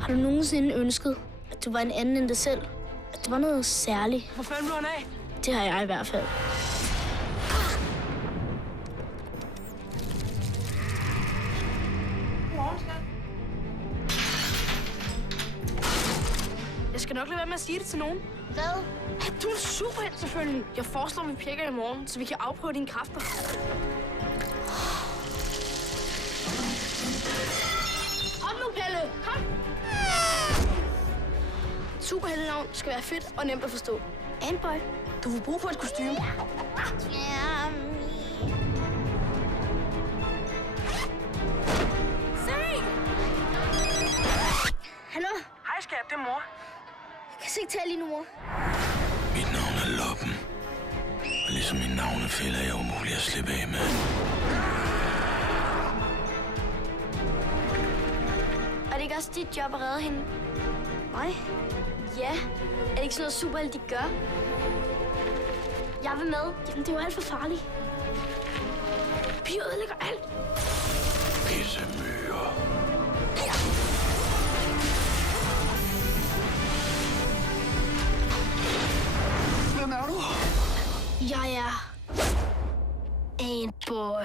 Har du nogensinde ønsket, at du var en anden end dig selv? At du var noget særligt? Hvor fanden blev han af? Det har jeg i hvert fald. Jeg skal nok lade være med at sige det til nogen. Hvad? Du er en superhelt, selvfølgelig. Jeg foreslår, at vi pjekker i morgen, så vi kan afprøve dine kræfter. Kom nu, Pelle! Kom! Superheltenavn skal være fedt og nemt at forstå. Antboy, du får brug for et kostume. Se! Hallo? Hej, skat, det er mor. Jeg kan ikke tale lige nu, mor. Mit navn er Loppen. Og ligesom min navnefælde er jeg umulig at slippe af med. Er det ikke også dit job at redde hende? Nej. Ja. Er det ikke sådan noget superhelt, de gør? Jeg vil med. Jamen, det er jo alt for farligt. Piger ødelægger alt. Pissemyrer. Hvem er du? Jeg er Antboy.